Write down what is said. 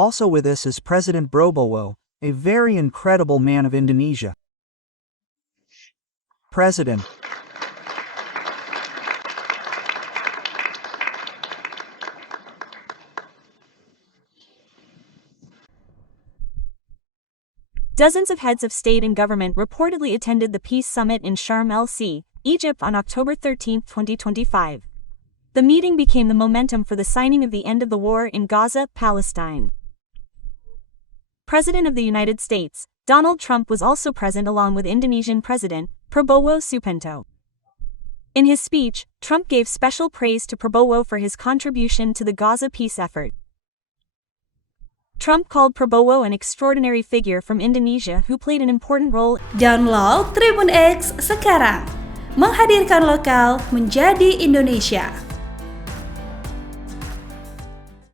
Also with us is President Prabowo, a very incredible man of Indonesia. President. Dozens of heads of state and government reportedly attended the peace summit in Sharm el-Sheikh, Egypt on October 13, 2025. The meeting became the momentum for the signing of the end of the war in Gaza, Palestine. President of the United States, Donald Trump was also present along with Indonesian President, Prabowo Subianto. In his speech, Trump gave special praise to Prabowo for his contribution to the Gaza peace effort. Trump called Prabowo an extraordinary figure from Indonesia who played an important role. Download Tribun X sekarang, menghadirkan lokal menjadi Indonesia.